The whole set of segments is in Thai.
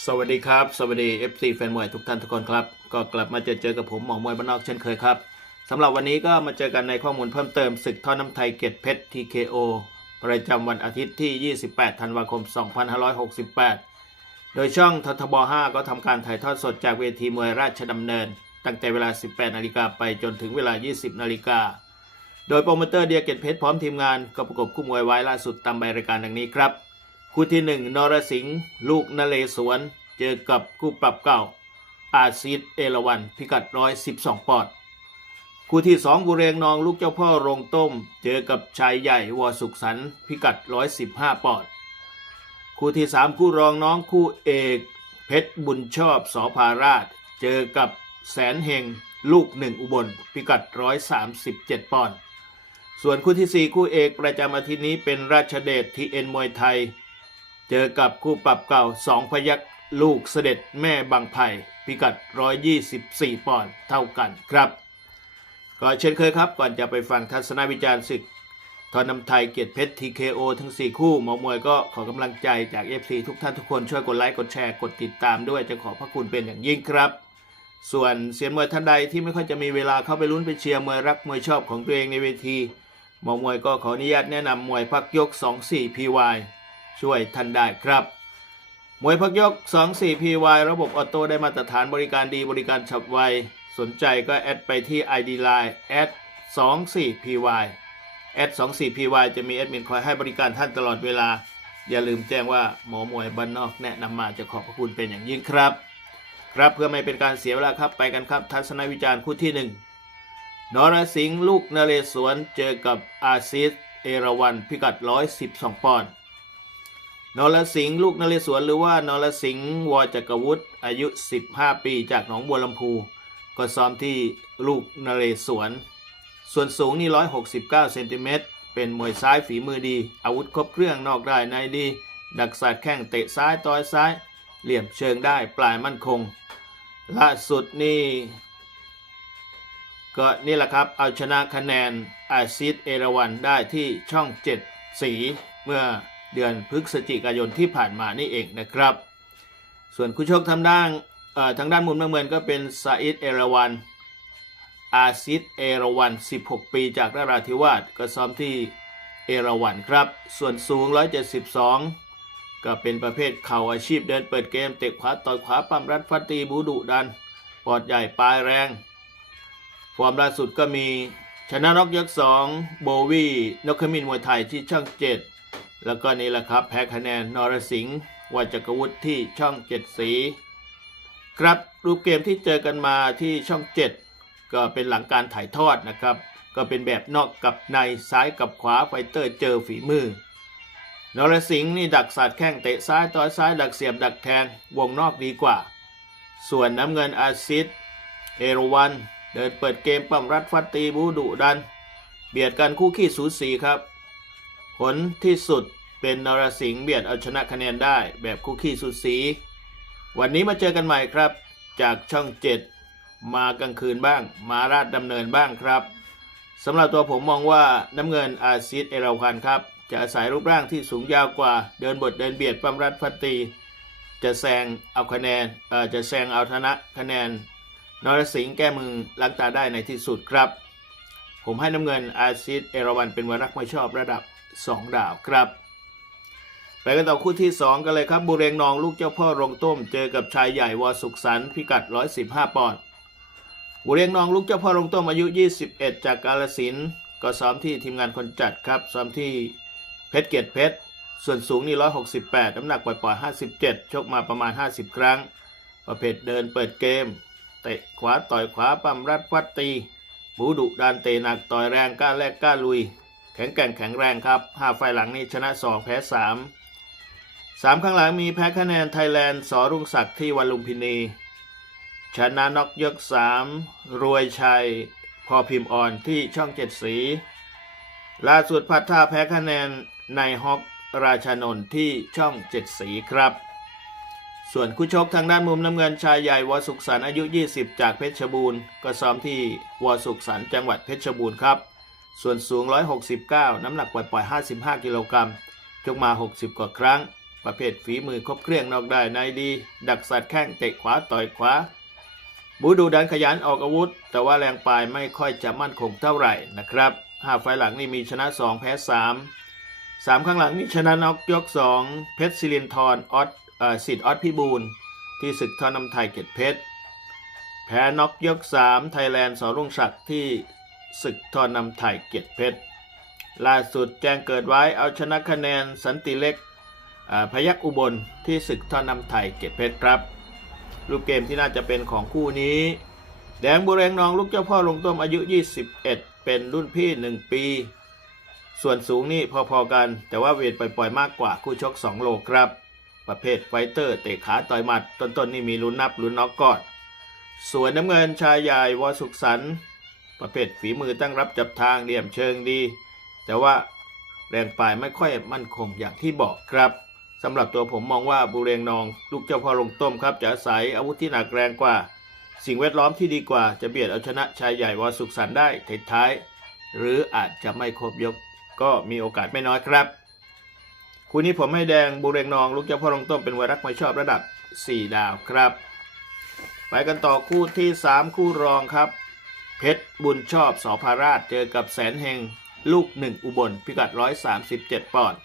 สวัสดีครับ สวัสดี FC แฟนมวยทุกท่านทุกคนครับ ก็กลับมาเจอเจอกับผมหมอมวยบ้านนอกเช่นเคยครับสำหรับวันนี้ก็มาเจอกันในข้อมูลเพิ่มเติมศึกท่อน้ำไทยเกียรติเพชร TKO ประจำวันอาทิตย์ที่ 28 ธันวาคม 2568 โดยช่องททบ 5 ก็ทำการถ่ายทอดสดจากเวทีมวยราชดำเนิน ตั้งแต่เวลา 18 นาฬิกาไปจนถึงเวลา 20 นาฬิกาโดยโปรโมเตอร์เดียเกตเพชรพร้อมทีมงานก็ประกบคู่มวยไว้ล่าสุดตามใบรายการดังนี้ครับ คู่ที่1นรสิงห์ลูกนเลศวรเจอกับคู่ปรับเก่า อาซิดเอราวันพิกัด112ปอนด์คู่ที่2บุเรงนองลูกเจ้าพ่อโรงต้ม เจอกับชายใหญ่วอสุขสันพิกัด115ปอนด์คู่ที่3คู่รองน้องคู่เอกเพชรบุญชอบสอภาราช เจอกับแสนเฮงลูกหนึ่งอุบล พิกัด137ปอนด์ส่วนคู่ที่4คู่เอกประจำอาทิตย์นี้เป็นราชเดชทีเอ็นมวยไทย เจอกับคู่ปรับเก่าสองพยักลูกเสด็จแม่บางไผ่พิกัด 124 ปอนด์เท่ากันครับ ก็เช่นเคยครับ ก่อนจะไปฟังทัศนวิจารณ์ศึกทอนำไทยเกียรติเพชร TKO ทั้ง 4 คู่หมอมวยก็ขอกำลังใจจาก FC ทุกท่านทุกคนช่วยกดไลค์ กดแชร์ กดติดตามด้วยจะขอพระคุณเป็นอย่างยิ่งครับ ส่วนเสียนมวยท่านใดที่ไม่ค่อยจะมีเวลาเข้าไปลุ้นไปเชียร์มวยรักมวยชอบของตัวเองในเวทีหมอมวยก็ขออนุญาตแนะนำมวยพักยก 24 PY ช่วยท่านได้ครับมวยพักยก 24 PY ระบบออโต้ได้มาตรฐานบริการดีบริการฉับไว สนใจก็แอดไปที่ ID Line แอด 24 PY แอด 24 PY จะมีแอดมินคอยให้บริการท่านตลอดเวลา อย่าลืมแจ้งว่าหมอมวยบ้านนอกแนะนำมาจะขอบพระคุณเป็นอย่างยิ่งครับ ครับเพื่อไม่เป็นการเสียเวลาครับไปกันครับ ทัศนวิจารณ์คู่ที่ 1นรสิงห์ลูกนเรศวรเจอกับอาซิสเอราวันพิกัด 112 ปอนด์ นรสิงห์ลูกนเรศวรหรือว่านรสิงห์วจักรวุฒิอายุ 15 ปีจากหนองบัวลำพู ก็ซ้อมที่ลูกนเรศวร ส่วนสูงนี่ 169 เซนติเมตร เป็นมวยซ้ายฝีมือดี อาวุธครบเครื่องนอกได้ในดี ดักสัดแข้งเตะซ้ายต่อยซ้าย เหลี่ยมเชิงได้ปลายมั่นคง ล่าสุดนี่ ก็นี่แหละครับ เอาชนะคะแนนอาซิดเอราวันได้ที่ช่อง 7 สีเมื่อ เดือนพฤศจิกายนที่ผ่านมานี่เองนะครับ ส่วนคู่ชกทางด้านทางด้านมุมน้ำเงินก็เป็นซาอิดเอราวันอาซิดเอราวัน 16 ปีจากนราธิวาสก็ซ้อมที่เอราวันครับ ส่วนสูง 172 ก็เป็นประเภทเข่าอาชีพเดินเปิดเกม เตะขวาต่อยขวาปั้มรัดฟัดตีบูดุดัน ปอดใหญ่ปลายแรง ฟอร์มล่าสุดก็มีชนะน็อกยก2โบวี่นกขมินมวยไทยที่ช่อง7 แล้วก็นี่แหละครับแพ้คะแนนนรสิงห์วัจกวุฒิที่ช่อง7สี ครับรูปเกมที่เจอกันมาที่ช่อง7ก็เป็นหลังการถ่ายทอดนะครับ ก็เป็นแบบนอกกับในซ้ายกับขวาไฟเตอร์เจอฝีมือนรสิงห์นี่ดักสาดแข้งเตะซ้ายต่อยซ้ายดักเสียบดักแทงวงนอกดีกว่า ส่วนน้ำเงินอาซิดเอราวันเดินเปิดเกมปั้มรัดฟัดตีบูดุดัน เบียดกันคู่ขี้สูสีครับ ผลที่สุดเป็นนรสิงห์เบียดเอาชนะคะแนนได้แบบคู่ขี้สูสี วันนี้มาเจอกันใหม่ครับ จากช่อง 7 มากลางคืนบ้าง มาราดดำเนินบ้างครับสำหรับตัวผมมองว่าน้ำเงินอาซิดเอราวันครับ จะอาศัยรูปร่างที่สูงยาวกว่า เดินบทเดินเบียดปั้มรัดฟัดตี จะแซงเอาคะแนนเอ่อจะแซงเอาชนะคะแนนนรสิงห์แก้มือล้างตาได้ในที่สุดครับ ผมให้น้ำเงินอาซิดเอราวันเป็นวรักไม่ชอบระดับ 2 ดาวครับไปกันต่อคู่ที่ 2 กันเลยครับ บุเรงนองลูกเจ้าพ่อรงต้ม เจอกับชายใหญ่วอสุขสันพิกัด 115 ปอนด์บุเรงนองลูกเจ้าพ่อรงต้มอายุ 21 จากกาลสินก็ซ้อมที่ทีมงานคนจัดครับซ้อมที่เพชรเกียรติเพชรส่วนสูงนี่ 168 น้ำหนักปล่อยๆ57 ชกมาประมาณ 50 ครั้ง ประเภทเดินเปิดเกม เตะขวาต่อยขวาปั้มรัดฟัดตี บูดุดันเตะหนักต่อยแรงกล้าแลกกล้าลุย แข็งแกร่งแข็งแรงครับห้าไฟหลังนี่ชนะ 2 แพ้ 3 3 ข้างหลังมีแพ้คะแนนไทยแลนด์สอรุ่งศักดิ์ที่วันลุมพินี ชนะน็อกยก 3 รวยชัย พอพิมพ์อ่อนที่ช่องเจ็ดสี ล่าสุดพัดท่าแพ้คะแนนในฮอกราชานนท์ที่ช่องเจ็ดสีครับ ส่วนคู่ชกทางด้านมุมน้ำเงินชายใหญ่วสุขสันอายุ 20 จากเพชรบูรณ์ ก็ซ้อมที่วสุขสันจังหวัดเพชรบูรณ์ครับ ส่วนสูง 169 น้ำหนักปล่อยๆ55 กิโลกรัมชกมา 60 กว่าครั้ง ประเภทฝีมือครบเครื่องนอกได้ในดี ดักสัตว์แข้งเตะขวาต่อยขวา บูดูดันขยันออกอาวุธ แต่ว่าแรงปลายไม่ค่อยจะมั่นคงเท่าไหร่นะครับหาไฟล์หลังนี่มีชนะ 2 แพ้ 3 3 ข้างหลังนี่ชนะน็อกยก 2 เพชรซิลินทรออสเอ่อสิทธิ์ออสพิบูลที่ศึกท่อนำไทยเกยรตเพชร แพ้น็อกยก 3 ไทยแลนด์สอรุ่งศักดิ์ที่ ศึกท่อนำไทยเกียรติเพชร ล่าสุดแจ้งเกิดไว้เอาชนะคะแนนสันติเล็กพยักอุบลที่ศึกท่อนำไทยเกียรติเพชรครับรูปเกมที่น่าจะเป็นของคู่นี้ แดงบุเรงนองลูกเจ้าพ่อลงต้มอายุ 21 เป็นรุ่นพี่ 1 ปี ส่วนสูงนี่พอๆกัน แต่ว่าเวทปล่อยๆมากกว่าคู่ชก 2 โลครับ ประเภทไฟเตอร์เตะขาต่อยหมัด ต้นๆนี่มีลุ้นนับลุ้นน็อกก่อนส่วนน้ำเงินชายใหญ่วอสุขสันต์ ประเภทฝีมือตั้งรับจับทางเหลี่ยมเชิงดี แต่ว่าแรงปลายไม่ค่อยมั่นคงอย่างที่บอกครับสำหรับตัวผมมองว่าบุเรงนอง ลูกเจ้าพ่อลงต้มครับ จะอาศัยอาวุธที่หนักแรงกว่า สิ่งแวดล้อมที่ดีกว่าจะเบียดเอาชนะชายใหญ่วอสุขสันได้ท้ายๆหรืออาจจะไม่ครบยกก็มีโอกาสไม่น้อยครับคู่นี้ผมให้แดงบุเรงนอง ลูกเจ้าพ่อลงต้มเป็นไวรักไม่ชอบระดับ 4 ดาวครับ ไปกันต่อคู่ที่ 3 คู่รองครับ เพชรบุญชอบสอภาราชเจอกับแสนเฮงลูกหนึ่งอุบลพิกัด 137 ปอนด์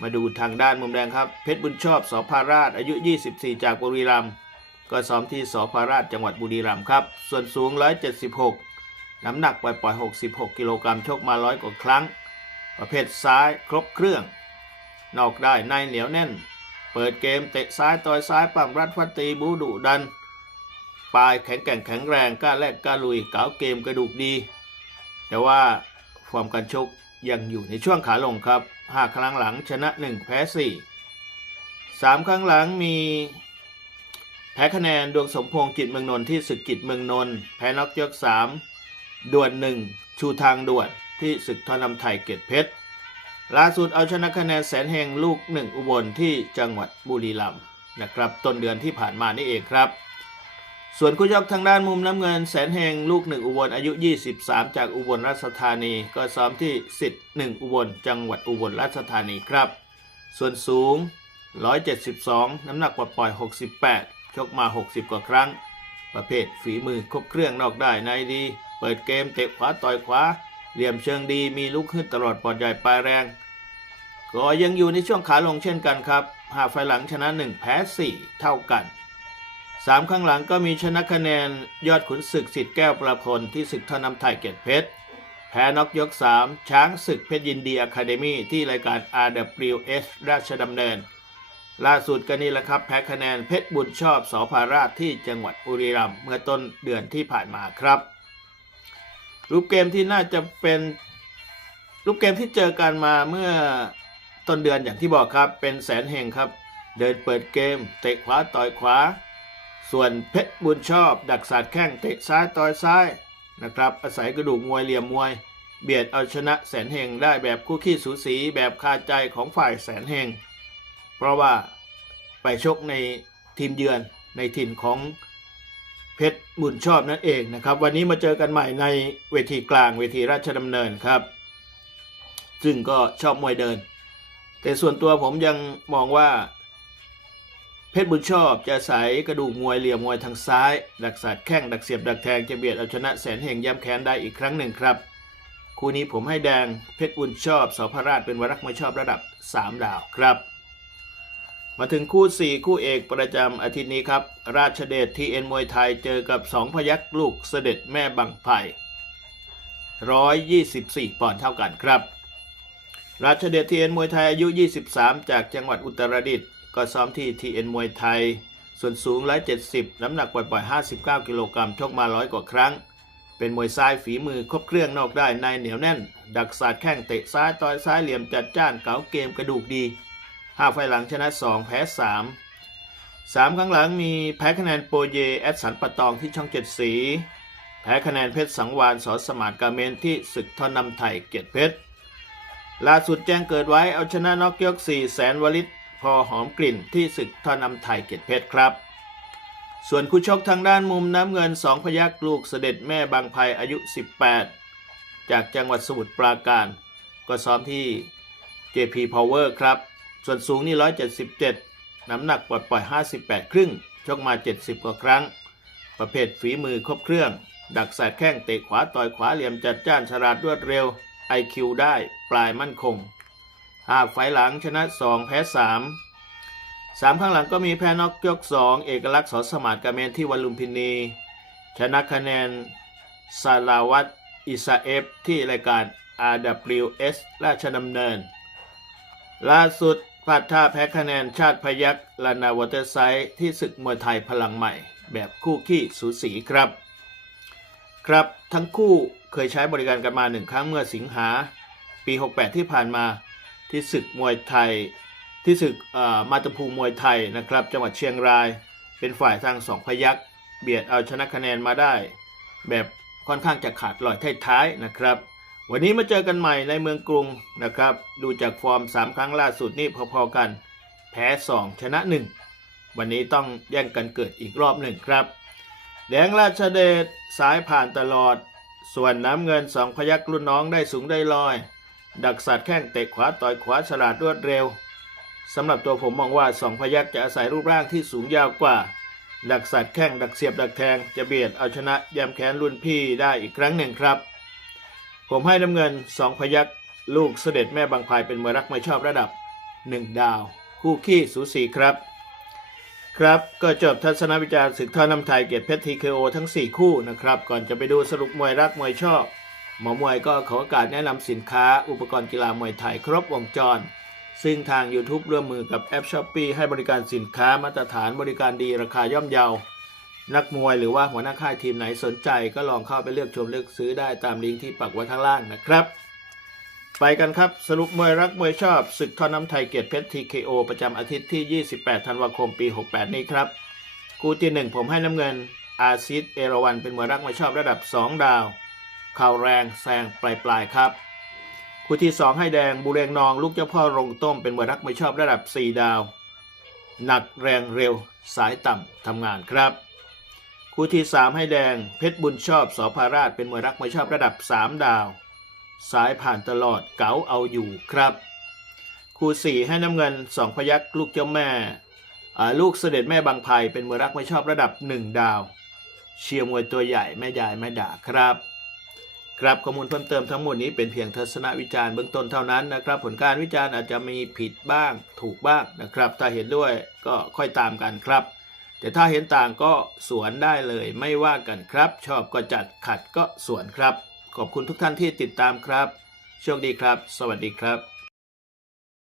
มาดูทางด้านมุมแดงครับ เพชรบุญชอบสอภาราชอายุ 24 จากบุรีรัมย์ก็ซ้อมที่สอภาราชจังหวัดบุรีรัมย์ครับ ส่วนสูง 176 น้ำหนักปล่อยๆ66 กิโลกรัมชกมาร้อยกว่าครั้ง ประเภทซ้ายครบเครื่อง นอกได้ในเหนียวแน่น เปิดเกมเตะซ้ายต่อยซ้ายปั้มรัดฟัดตีบูดุดัน ปลายแข็งแกร่งแข็งแรงกล้าแลกกล้าลุยเก๋าเกมกระดูกดี แต่ว่าฟอร์มการชกยังอยู่ในช่วงขาลงครับ5ครั้งหลังชนะ 1 แพ้4 3 ครั้งหลังมีแพ้คะแนนดวงสมพงษ์จิตเมืองนนท์ที่ศึกจิตเมืองนนท์แพ้น็อกยก3ด่วน 1 ชูทางด่วนที่ศึกทอนำไทยเกยรตเพชรล่าสุดเอาชนะคะแนนแสนเฮงลูกหนึ่งอุบลที่จังหวัดบุรีรัมย์นะครับต้นเดือนที่ผ่านมานี่เองครับ ส่วนคู่ยกทางด้านมุมน้ำเงินแสนเฮงลูกหนึ่งอุบลอายุ 23 จากอุบลราชธานี ก็ซ้อมที่สิทธิ์หนึ่งอุบลจังหวัดอุบลราชธานีครับ ส่วนสูง 172 น้ำหนักปล่อย 68 ชกมา 60 กว่าครั้ง ประเภทฝีมือครบเครื่องนอกได้ในดี เปิดเกมเตะขวาต่อยขวา เหลี่ยมเชิงดีมีลุกขึ้นตลอดปอดใหญ่ปลายแรง ก็ยังอยู่ในช่วงขาลงเช่นกันครับหากไฟหลังชนะ 1 แพ้ 4 เท่ากัน สามข้างหลังก็มีชนะคะแนนยอดขุนศึกสิทธิ์แก้วประพลที่ศึกท่าน้ำไทยเกตเพชร แพ้น็อกยก 3 ช้างศึกเพชรยินดีอะคาเดมี่ที่รายการ RWS ราชดำเนิน ล่าสุดก็นี่แหละครับ แพ้คะแนนเพชรบุญชอบสอภาราชที่จังหวัดบุรีรัมย์เมื่อต้นเดือนที่ผ่านมาครับ รูปเกมที่น่าจะเป็นรูปเกมที่เจอกันมาเมื่อต้นเดือนอย่างที่บอกครับเป็นแสนเฮงครับ เดินเปิดเกม เตะขวาต่อยขวา ส่วนเพชรบุญชอบ ดักสาดแข้งเตะซ้ายต่อยซ้ายนะครับอาศัยกระดูกมวยเหลี่ยมมวย เบียดเอาชนะแสนเฮงได้แบบคู่ขี้สูสีแบบคาใจของฝ่ายแสนเฮงเพราะว่าไปชกในทีมเยือนในถิ่นของเพชรบุญชอบนั่นเองนะครับ วันนี้มาเจอกันใหม่ในเวทีกลางเวทีราชดำเนินครับ ซึ่งก็ชอบมวยเดิน แต่ส่วนตัวผมยังมองว่า เพชรบุญชอบจะใส่กระดูกมวยเหลี่ยมมวยทางซ้าย ดักสาดแข้งดักเสียบดักแทงจะเบียดเอาชนะแสนเฮงย้ำแค้นได้อีกครั้งหนึ่งครับ คู่นี้ผมให้แดงเพชรบุญชอบสพราชเป็นวรักษ์มวยชอบระดับ 3 ดาวครับ มาถึงคู่ 4 คู่เอกประจำอาทิตย์นี้ครับ ราชเดชทีเอ็นมวยไทยเจอกับ 2 พยักลูกเสด็จแม่บังไผ่124 ปอนด์เท่ากันครับ ราชเดชทีเอ็นมวยไทยอายุ 23 จากจังหวัดอุตรดิตถ์ ก็ซ้อมที่ทีเอ็นมวยไทย ส่วนสูง 170 น้ำหนักปล่อย ๆ 59 กิโลกรัมชกมาร้อยกว่าครั้ง เป็นมวยซ้ายฝีมือครบเครื่องนอกได้ในเหนียวแน่น ดักสาดแข้งเตะซ้ายต่อยซ้ายเหลี่ยมจัดจ้านเก๋าเกมกระดูกดีห้าไฟหลังชนะ 2 แพ้ 3 3 ครั้งหลังมีแพ้คะแนนโปรเย แอดสันปะตองที่ช่องเจ็ดสี แพ้คะแนนเพชรสังวานสอสมานกาเมนที่ศึกทอนนำไทยเกียรติเพชร ล่าสุดแจ้งเกิดไว้เอาชนะน็อกยก4แสนวลิต อหอมกลิ่นที่ศึกท่อนำไทยเกียรติเพชรครับ ส่วนคู่ชกทางด้านมุมน้ำเงิน2พยักลูกเสด็จแม่บางไพอายุ 18 จากจังหวัดสมุทรปราการ ก็ซ้อมที่ JP Power ครับ ส่วนสูงนี่ 177 น้ำหนักปลดปล่อย 58 ครึ่ง ชกมา 70 กว่าครั้ง ประเภทฝีมือครบเครื่อง ดักสายแข้งเตะขวาต่อยขวาเหลี่ยมจัดจ้านฉลาดรวดเร็ว IQ ได้ปลายมั่นคง หากไฟหลังชนะ 2 แพ้ 3 3 ข้างหลังก็มีแพ้น็อกยก 2 เอกลักษณ์สอสมาร์กาเมนที่วันลุมพินี ชนะคะแนนซาลาวัตอิซาเอฟ ที่รายการ RWS ราชดำเนิน ล่าสุดพลาดท่าแพ้คะแนนชาติพยักลานาวอเตอร์ไซด์ที่ศึกมวยไทยพลังใหม่ แบบคู่ขี้สูสีครับ ครับทั้งคู่เคยใช้บริการกันมาหนึ่งครั้งเมื่อสิงหาปี 68 ที่ผ่านมา ที่ศึกมวยไทย ที่ศึกอ่อมาตภูมิมวยไทยนะครับ จังหวัดเชียงราย เป็นฝ่ายทางสองพยักเบียดเอาชนะคะแนนมาได้ แบบค่อนข้างจะขาดลอยท้ายๆนะครับ วันนี้มาเจอกันใหม่ในเมืองกรุงนะครับ ดูจากฟอร์ม 3 ครั้งล่าสุดนี่พอๆกัน แพ้ 2 ชนะ 1 วันนี้ต้องแย่งกันเกิดอีกรอบหนึ่งครับแดงราชเดชสายผ่านตลอด ส่วนน้ำเงินสองพยักรุ่นน้องได้สูงได้ลอย ดักสัตว์แข้งเตะขวาต่อยขวาฉลาดรวดเร็วสำหรับตัวผมมองว่าสองพยักจะอาศัยรูปร่างที่สูงยาวกว่า ดักสัตว์แข้งดักเสียบดักแทงจะเบียดเอาชนะยำแค้นรุ่นพี่ได้อีกครั้งหนึ่งครับ ผมให้น้ำเงินสองพยักลูกเสด็จแม่บางพายเป็นมวยรักไม่ชอบระดับ 1 ดาว คู่ขี้สูสีครับ ครับก็จบทัศนวิจารณ์ศึกท่อน้ำไทยเกียรติเพชรทีเคโอทั้ง 4 คู่นะครับ ก่อนจะไปดูสรุปมวยรักมวยชอบ หมอมวยก็ขอโอกาสแนะนำสินค้าอุปกรณ์กีฬามวยไทยครบวงจร ซึ่งทาง YouTube ร่วมมือกับแอป s h อ p e e ให้บริการสินค้ามาตรฐานบริการดีราคาย่อมเยา นักมวยหรือว่าหัวหน้าค่ายทีมไหนสนใจก็ลองเข้าไปเลือกชมเลือกซื้อได้ตามลิงก์ที่ปักไว้ข้างล่างนะครับ ไปกันครับสรุปมวยรักมวยชอบศึกท่อน้ำไทยเกียรติเพชร TKO ประจำอาทิตย์ที่ 28 ธันวาคมปี 68 นี้ครับคู่ที่ 1 ผมให้น้ำเงินอาซิดเอราวันเป็นมวยรักมวยชอบระดับ 2 ดาว เข่าแรงแซงปลายๆครับ คู่ที่ 2 ให้แดงบูเรงนอง ลูกเจ้าพ่อรงต้มเป็นมวยรักไมวยชอบระดับ 4 ดาว หนักแรงเร็วสายต่ำทำงานครับ คู่ที่ 3 ให้แดงเพชรบุญชอบสอภาราชเป็นมวยรักไมวยชอบระดับ 3 ดาว สายผ่านตลอดเก๋าเอาอยู่ครับ คู่ 4 ให้น้ำเงิน2พยักลูกเจ้าแม่ลูกเสด็จแม่บางไพเป็นมวยรักไมวยชอบระดับ 1 ดาว เชียร์มวยตัวใหญ่แม่ยายแม่ด่าครับ ครับข้อมูลเพิ่มเติมทั้งหมดนี้เป็นเพียงทัศนวิจารณ์เบื้องต้นเท่านั้นนะครับ ผลการวิจารณ์อาจจะมีผิดบ้างถูกบ้างนะครับ ถ้าเห็นด้วยก็ค่อยตามกันครับ แต่ถ้าเห็นต่างก็สวนได้เลยไม่ว่ากันครับ ชอบก็จัดขัดก็สวนครับ ขอบคุณทุกท่านที่ติดตามครับโชคดีครับ สวัสดีครับ